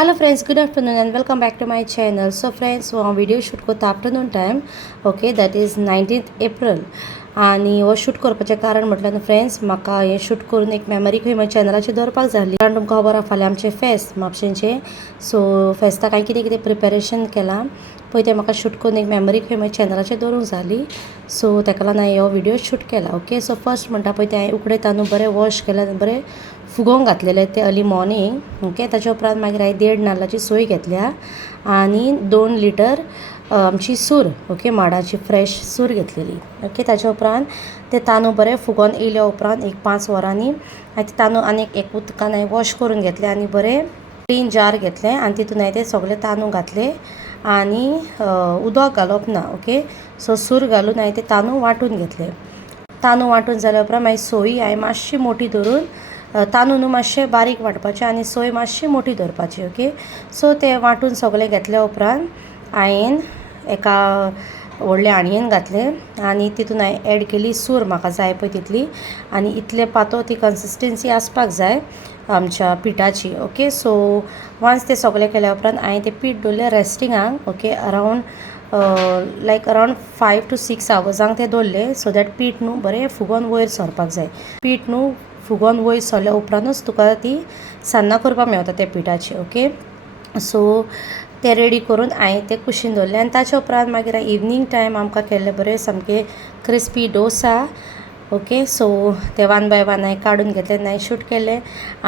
Hello friends, good afternoon and welcome back to my channel. So friends, video shoot करता afternoon time. Okay, that is 19th April. आणि हो शूट करपाचें कारण म्हटल्यार फ्रेंड्स म्हाका हें शूट करून एक मेमरी खंय म्हज्या चॅनलाचेर दवरपाक जाली. कारण तुमकां खबर आसा फाल्यां आमचें फेस्त म्हापशेंचें. सो फेस्ताक हांवें कितें कितें प्रिपेरेशन केलां पळय तें म्हाका शूट करून एक मेमरी खंय म्हज्या चॅनलाचेर दवरूंक जाली. सो ताका लागून हांवें हो व्हिडिओ शूट केला. ओके, सो फर्स्ट म्हणटा पळय तें हांवें उकडे तांदूळ बरें वॉश केले आनी बरें फुगोवंक घातलेले ते अर्ली मॉर्निंग. ओके, ताच्या उपरांत मागीर हांवें 1.5 नाल्लाची सोय घेतल्या आनी 2 लिटर आमची सूर, ओके, माडाची फ्रेश सूर घेतलेली. ओके, ताच्या उपरांत ते तांदूळ बरें फुगोवन येयल्या उपरांत एक 5 वरांनी हांवें ते तांदूळ आनी एक उदकान हांवें वॉश करून घेतले आनी बरें क्लीन जार घेतलें आनी तितून हांवें ते सगळे तांदूळ घातले आनी उदक घालप ना. ओके, सो सूर घालून हांवें ते तांदूळ वांटून घेतले. तांदूळ वांटून जाल्या उपरांत मागीर सोय हांवें मातशी मोठी धरून तांदूळ न्हू मातशे बारीक वांटपाचे आनी सोय मातशी मोठी धरपाची. ओके, सो ते वांटून सगळें घेतल्या उपरांत हांवें एका व्हडल्या हांडयेन घातले आनी तितून हांवें एड केली सूर म्हाका जाय पळय तितली आनी इतले पातळ ती कन्सिस्टन्सी आसपाक जाय आमच्या पिठाची. ओके, सो वन्स ते सगळें केल्या उपरांत हांवें ते पीठ दवरलें रेस्टिंगाक. ओके, अरावंड अरावंड 5 to 6 आवर्सांक ते दवरले सो दॅट पीठ न्हू बरें फुगोवन वयर सरपाक जाय. पीठ न्हू फुगोवन वयर सरल्या उपरांतूच तुका ती सान्नां करपाक मेळटा त्या पिठाची. ओके, सो ते रेडी करून हांवें ते कुशीन दवरले आनी ताच्या उपरांत मागीर इवनींग टायम आमकां केल्ले बरें सामके क्रिस्पी डोसा. ओके, सो ते वन बाय वन हांवें काडून घेतले आनी हांवें शूट केले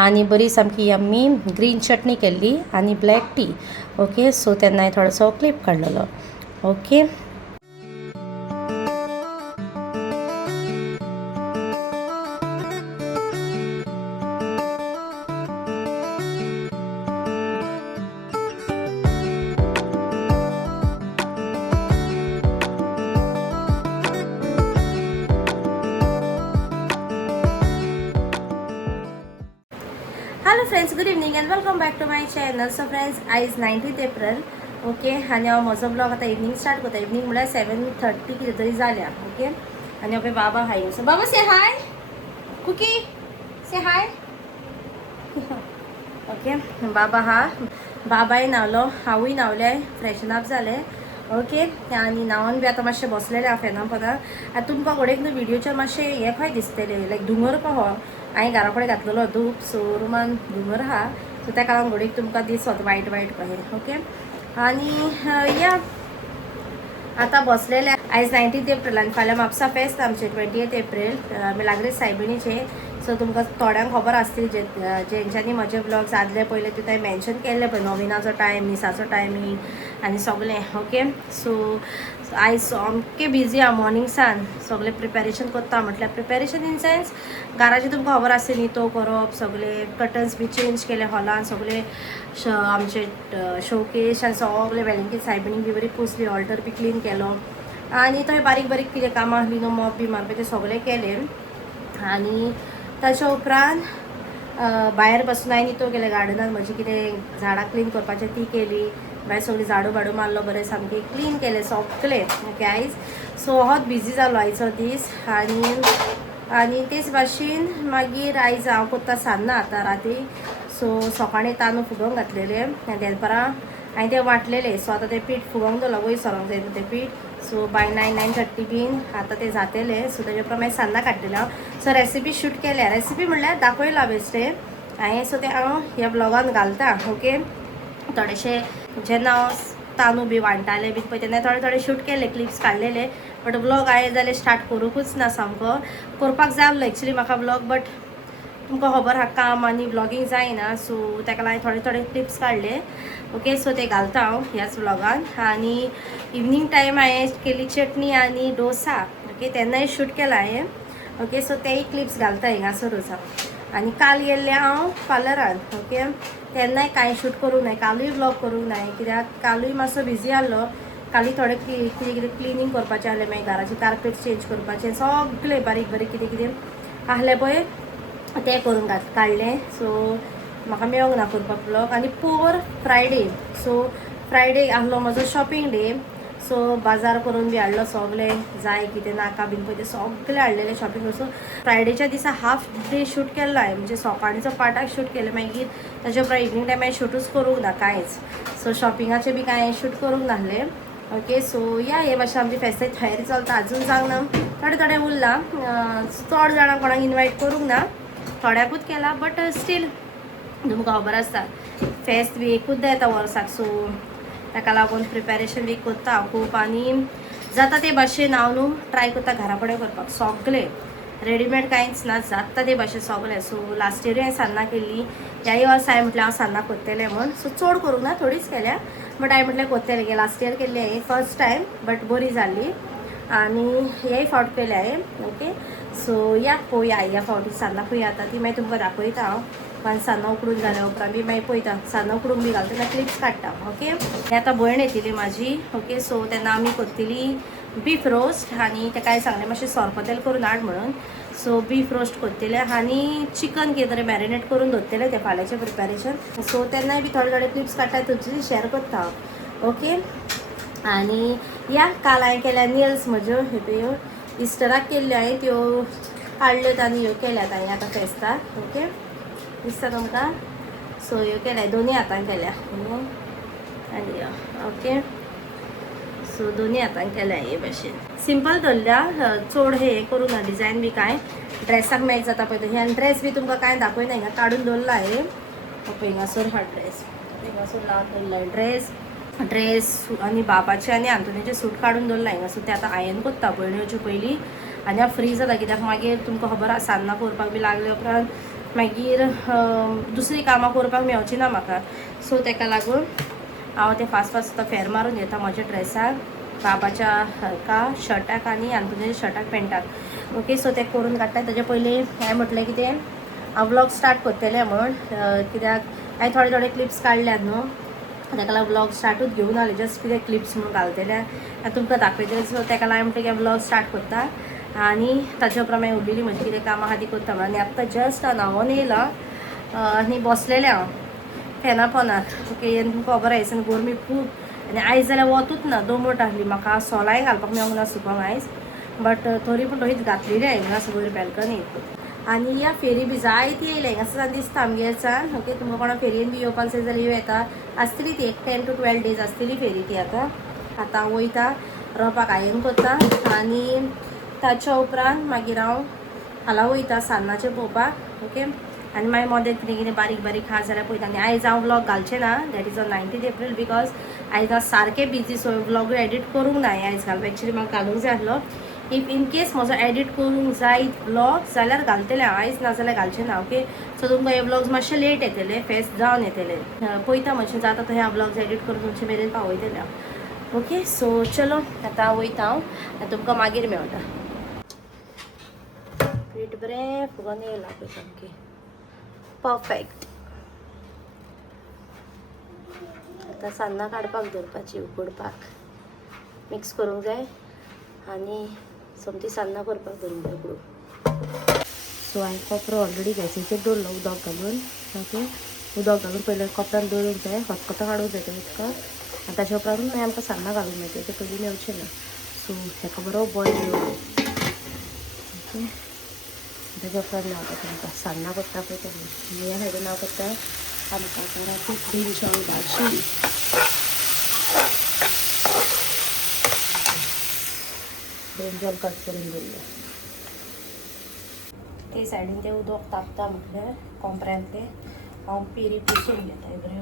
आनी बरी सामकी यम्मी ग्रीन चटणी केल्ली आनी ब्लॅक टी. ओके, सो तेन्ना हांवें थोडोसो क्लिप काडलेलो. Okay, hello friends, good evening and welcome back to my channel. So friends, आयज 19th एप्रिल. ओके, आनी हांव म्हजो ब्लॉग आतां इवनिंग स्टार्ट करता. इवनिंग म्हळ्यार 7:30 कितें तरी जाल्या. ओके, आनी हांव बाबा हाय. सो बाबा से हाय, कुकी से हाय. ओके, बाबा हा, बाबाय न्हांवलो, हांवूय न्हांवलें, फ्रेशन अप जालें. ओके, आनी न्हांवन बी आतां मातशें बसलेलें हांव फेना पोंदा. आतां तुमकां घोडेक न्हू व्हिडिओचेर मातशें हें खंय दिसतलें लायक धुंवर कहो हांवें घरा कडेन घातलेलो धूप. सो रुमान धुंवर आहा सो ताका लागून घोडीक तुमकां दिसत वायट वायट कहें. ओके, आनी या आतां बसलेले. आयज 19th एप्रील आनी फाल्यां म्हापसा फेस्त आमचें 20th एप्रील लागीं सायबिणीचें. सो तुमकां थोड्यांक खबर आसतली जेंच्यांनी म्हजे ब्लॉग्स आदले पयले ते थंय मेन्शन केल्ले पळय नोविनाचो टायम, मिसाचो टायमींग आनी सगळें. ओके, सो आयज सामकें बिजी आहा मॉर्निंगसान सगळें प्रिपेरेशन करता. म्हटल्यार प्रिपेरेशन इन सेन्स घराचें तुमकां खबर आसता न्ही, तो करप, सगळे कर्टन्स बी चेंज केले हॉलान, सगळे आमचे शोकेस आनी सगळे वेलंकी सायबिणीक बी बरी पुसली, ऑल्टर बी क्लीन केलो आनी थंय बारीक बारीक कितें कामां आसली न्हू मॉप बी मारपाचें तें सगळें केलें. आनी ताच्या उपरांत भायर बसून हांवें नितो केलें गार्डनान म्हजी कितें झाडां क्लीन करपाचें ती केली. भायर सगळी झाडू भाडू मारलो, बरें सामकें क्लीन केलें सगळें. ओके, आयज सो होच बिजी जालो आयचो दीस. आनी तेच भाशेन मागीर आयज हांव करता सान्नां आतां राती. सो सकाळीं तांदूळ फुगोवंक घातलेले आनी दनपारां हांवें ते वांटलेले. सो आतां तें पीठ फुगोवंक दवरलां, वयर सरोंक जाय तें पीठ. सो बाय 9:30 बीन आतां ते जातलें. सो ताजे उपरांत मागीर सान्नां काडटलें हांव. सो रेसिपी शूट केल्या, रेसिपी म्हणल्यार दाखयला बेश्टे हांवें. सो ते हांव ह्या ब्लॉगान घालता. ओके, थोडेशे जेन्ना हांव तांदूळ बी वांटतालें बीन पळय तेन्ना थोडे थोडे शूट केले, क्लिप्स काडलेले. बट ब्लॉग हांवें जाल्यार स्टार्ट करूंकूच ना सामको. करपाक जाय आसलो एक्चुली म्हाका ब्लॉग, बट तुमकां खबर आहा काम आनी ब्लॉगींग जायना. सो ताका लागून थोडे थोडे क्लिप्स काडले. ओके, सो ते घालता हांव ह्याच ब्लॉगान. आनी इवनींग टायम हांवें केली चटणी आनी डोसा. ओके, तेन्नाय शूट केला हांवें. ओके, सो तेय क्लिप्स घालता हिंगासरूच हांव. आनी काल गेल्लें हांव पार्लरान. ओके, तेन्नाय कांय शूट करूंक ना, कालूय ब्लॉग करूंक ना कित्याक कालूय मातसो बिजी आसलो. काली थोडें कितें कितें क्लिनींग करपाचें आहलें, मागीर घराचें कार्पेट चेंज करपाचें, सगळें बारीक बारीक कितें कितें आहलें पळय तें करून काडलें. सो म्हाका मेळोंक ना करपाक ब्लॉग. आनी पोर फ्रायडे, सो फ्रायडे आहलो म्हजो शॉपिंग डे. सो बाजार करून बी हाडलो सगळे जाय कितें नाका बीन पळय ते सगळे हाडलेले शॉपिंग वचून फ्रायडेच्या दिसा हाफ डे शूट केल्लो आहे म्हणजे सकाळीचो पार्टाक शूट केलें मागीर ताच्या उपरांत इवनिंग टायमार शूटूच करूंक ना कांयच सो शॉपिंगाचे बी कांय शूट करूंक नासलें ओके सो या हे भाशेन आमची फेस्ताची तयारी चलता अजून जावंक ना थोडे थोडे उरला चड जाणां कोणाक इनवायट करूंक ना थोड्याकूच केला बट स्टील तुमकां खबर आसता फेस्त बी एकूचदा येता वर्साक सो ताका लागून प्रिपेरेशन बी करता खूब आनी जाता ते भाशेन हांव न्हू ट्राय करता घरा कडेन करपाक सगळे रेडीमेड कांयच ना जाता ते भाशेन सगळे सो लास्ट इयर हांवें सान्नां केल्ली ह्याय वर्स हांवें म्हटलें हांव सान्नां करतलें म्हण सो चड करूंक ना थोडीच केल्या बट हांवें म्हटलें करतलें की लास्ट इयर केल्ली हांवें फर्स्ट टायम बट बरी जाल्ली आनी हेय फावट केले हांवें ओके सो या पळोवया ह्या फावटी सान्नां पळय आतां ती मागीर तुमकां दाखयता हांव पण सान्नां उकडून जाल्या उपरांत बी मागीर पळयता सान्नां उकडून बी घालता तेन्ना क्लिप्स काडटा ओके हें आतां भयण येतली म्हाजी ओके सो तेन्ना आमी करतली बीफ रोस्ट आनी तेका हांवें सांगलें मातशें सोरपोतेल करून हाड म्हणून सो बीफ रोस्ट करतलें आनी चिकन कितें तरी मॅरिनेट करून दवरतलें तें फाल्यांचें प्रिपेरेशन सो तेन्नाय बी थोडे थोडे क्लिप्स काडटा तुमची शेअर करता हांव ओके आनी या काल हांवें केल्या नेल्स म्हज्यो ह्यो त्यो इस्टराक केल्ल्यो हांवें त्यो काडल्योत आनी ह्यो केल्यात हांवें आतां फेस्ताक ओके दिसता तुमकां सो ह्यो केल्या दोनी हातान केल्या आनी ओके सो दोनी हातान केल्या हे भाशेन सिंपल दवरल्या चड हे करूंक ना डिजायन बी कांय ड्रेसाक मॅच जाता पळय हे आनी ड्रेस बी तुमकां कांय दाखयना हिंगा काडून दवरला हे हिंगासर हा ड्रेस हिंगासर लावन दवरला ड्रेस आनी बापाचे आनी आंतोनीचे सूट काडून दवरला हिंगासर ते आतां आयन कोत्ता भयण्योच्यो पयलीं आनी हांव फ्री जाता कित्याक मागीर तुमकां खबर आसा सान्नां करपाक बी लागले उपरांत मागीर दुसरी कामां करपाक मेळची ना म्हाका सो तेका लागून हांव तें फास्ट फास्ट आतां फेर मारून घेता म्हाज्या ड्रेसाक बाबाच्या हाका शर्टाक आनी आंतोनीच्या शर्टाक पेंटाक ओके सो तें करून काडटा तेजे पयलीं हांवें म्हटलें की तें हांव व्लॉग स्टार्ट करतलें म्हण कित्याक हांवें थोडे थोडे क्लिप्स काडल्यात न्हू ताका लागून व्लॉग स्टार्टूच घेवन आले जस्ट कितें क्लिप्स म्हणून घालतलें आनी तुमकां दाखयतलें सो ताका लागून म्हटलें की ब्लॉग स्टार्ट करता आनी ताच्या उपरांत हांवें उरलेली म्हजी कितें कामां आहा ती करता आनी आतां जस्ट हांव न्हांवून येयलां आनी बसलेलें हांव फेना पोंदाक ओके आनी तुमकां खबर आसा गरमी खूब आनी आयज जाल्यार वतूच ना दमट आहली म्हाका सोलाय घालपाक मेळूंक ना सुकूंक आयज बट तरी पूण तशीच घातलेली हांवें हांगा वयर बॅल्कनीक आनी ह्या फेरी बी जायती येयल्या हिंगासर दिसता आमगेरच्यान ओके तुमकां कोणा फेरयेन बी येवपाक जाय जाल्यार ह्यो येता आसतली ती एक 10 to 12 days आसतली फेरी ती आतां हांव वयता रोपाक आयन करता आनी ताच्या उपरांत मागीर हांव हाला वयता सान्नाचें पळोवपाक ओके आनी मागीर मोदें कितें कितें बारीक बारीक आहा जाल्यार पळयता आनी आयज हांव व्लॉग घालचें ना that is on 19th April बिकॉज आयज हांव सारकें बिजी सो व्लॉग एडीट करूंक ना आयज घालपाक एक्चुली म्हाका घालूंक जाय आसलो इफ इन केस म्हजो एडीट करूंक जाय व्लॉग जाल्यार घालतलें हांव आयज ना जाल्यार घालचें ना ओके सो तुमकां हे व्लॉग्स मातशे लेट येतले फेस्ट जावन येतले पळयता मातशें जाता तो ह्या व्लॉग्स एडीट करून तुमचे मेरेन पावयतलें हांव ओके सो चलो आतां वयता हांव आनी तुमकां मागीर मेळटा पीठ बरें फुगोन येयलां पळय सामकें परफेक्ट आतां सान्नां काडपाक दवरपाची उकडपाक मिक्स करूंक जाय आनी समती सान्नां करपाक दवरूंक जाय उकडून सो हांवें कोपरो ऑलरेडी गॅसीचेर दवरलो उदक घालून ओके उदक घालून पयलें कोपऱ्यान दवरूंक जाय खतखतो काडूंक जाय ते उदकाक आनी ताच्या उपरांत मागीर आमकां सान्नां घालूंक मेळटा ते पयलीं मेळचें ना सो हेका बरो बॉयल येवं ओके ताच्या उपरांत हांव तुमकां सान्नां करता पळय तेन्ना ह्या सायडीन हांव करता आमकां घराची ब्रिंजॉल भाजी ब्रिंजॉल कट करून दवरल्या ते सायडीन तें उदक तापता म्हटल्यार कोंपऱ्यांतलें हांव पेरी पुसून घेता बरें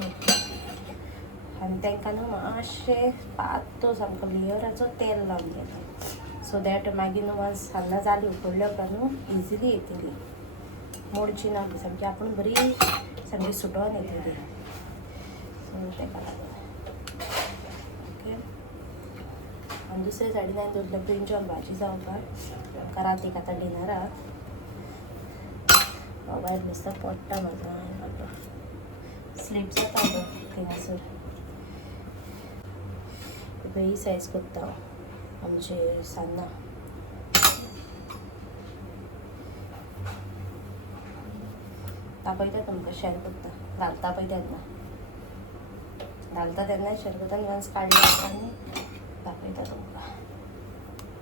आनी तांकां न्हू मातशें पातळ सामको लेयराचो तेल लावन घेता सो दॅट मागीर न्हू वन्स सान्नां जालीं उकडल्या उपरांत न्हू इजिली येतली मोडची ना सामकी आपूण बरी सामकी सुटोन येतली सो ताका लागून ओके आनी दुसरे सायडीन हांवें दवरलें ब्रिंजॉल भाजी जावपाक आमकां रातीक आतां डिनराक मोबायल नुस्ता पडटा म्हाजो स्लीप जाता गो थिंगासर ही सायज करता हांव आमचे सान्नां दाखयता तुमकां शेअर करता घालता पळय तेन्ना घालता तेन्नाय शेअर करता आनी वन्स काडले आनी दाखयता दाखयता तुमकां.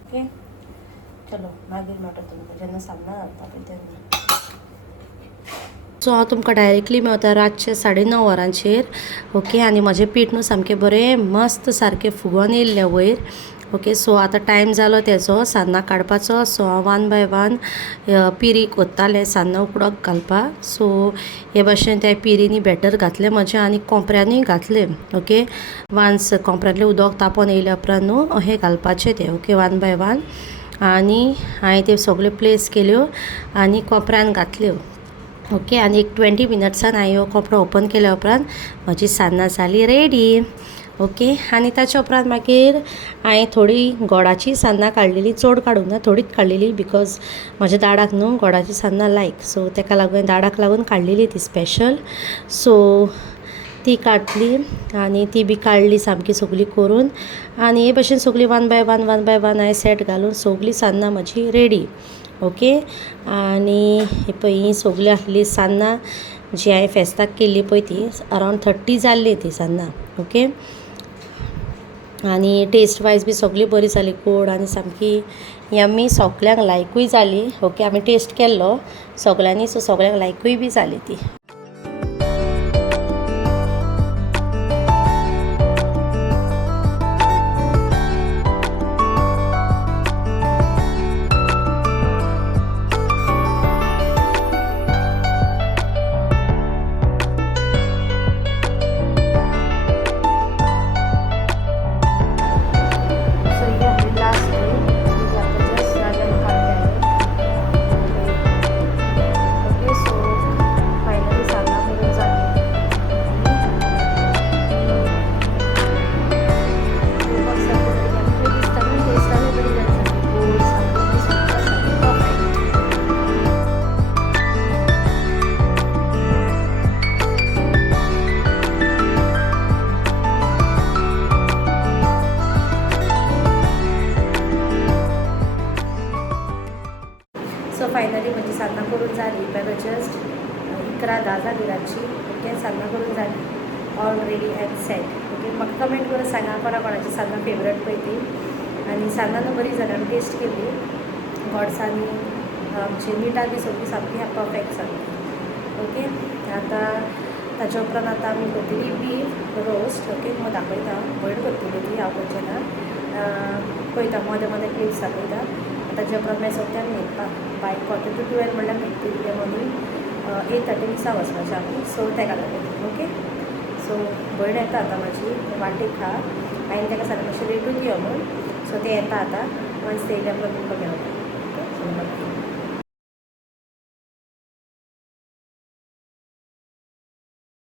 ओके चलो मागीर मेळटा तुमकां जेन्ना सान्नां घालता पळय तेन्ना. सो हांव तुमकां डायरेक्टली मेवता रातचे 9:30 वरांचेर. ओके आनी म्हजें पीठ न्हू सामकें बरें मस्त सारकें फुगोन येयल्लें वयर. ओके सो आतां टायम जालो तेजो सान्नां काडपाचो. सो हांव 1 बाय 1 पिरीक ओत्तालें सान्नां उकडोवंक घालपाक. सो हे भाशेन त्या पिरींनी बॅटर घातलें म्हजें आनी कोंपऱ्यांनीय घातलें. ओके वान्स कोंपऱ्यांतलें उदक तापोवन येयल्या उपरांत न्हू हे घालपाचें तें. ओके 1 बाय 1 आनी हांवें त्यो सगल्यो प्लेस केल्यो आनी कोंपऱ्यान घातल्यो. ओके आनी एक 20 मिनट्सान हांवें हो कोपरो ओपन केल्या उपरांत म्हजी सान्नां जाली रेडी. ओके आनी ताच्या उपरांत मागीर हांवें थोडी गोडाची सान्नां काडलेली, चड काडूंक ना थोडीच काडलेली बिकॉज म्हज्या दाडाक न्हू गोडाची सान्नां लायक. सो ताका लागून दाडाक लागून काडलेली ती स्पेशल. सो ती काडली आनी ती बी काडली सामकी सगळी करून आनी हे भशेन सगळी 1 बाय 1 हांवें सेट घालून सगळी सान्नां म्हजी रेडी. ओके आनी पळय ही सगळी आसली सान्नां जी हांवें फेस्ताक केल्ली पळय ती अरावंड 30 जाल्ली ती सान्नां. ओके आनी टेस्ट वायज बी सगळी बरी जाली गोड आनी सामकी यम्मी सगल्यांक लायकूय जाली. ओके आमी टेस्ट केल्लो सगल्यांनी सो सगल्यांक लायकूय बी जाली ती. सो फायनली म्हजी सान्नां करून जाली. पळय जस्ट 11:10 जाली रातची. ओके सान्नां करून जाली ऑलरेडी एंड सेट. ओके म्हाका कमेंट करून सांगा कोणाची सान्नां फेवरेट पळय ती. आनी सान्नां न्हू बरी जाली आमी टेस्ट केली गोडसांनी आमची मिठां बी सगळी सामकी परफेक्ट जाली. ओके आतां ताच्या उपरांत आतां आमी करतली बीफ रोस्ट. ओके मग दाखयता बॉयल करतली ती हांव खंयचे ना पळयता मदें मदें क्लिप्स दाखयता. ताच्या उपरांत मागीर सगळ्यांक न्हिदपाक बाय 11:45 म्हणल्यार न्हिदतली ते मदीं 8:30 दिसा वचपाचें आमी. सो ताका लागून ओके सो भयण येता आतां म्हाजी वाटेक आहा. हांवें ताका सांगलें मातशें लेटून यो म्हूण. सो ते येता आतां वन्स ते येयल्या उपरांत तुमकां मेळटा. Okay so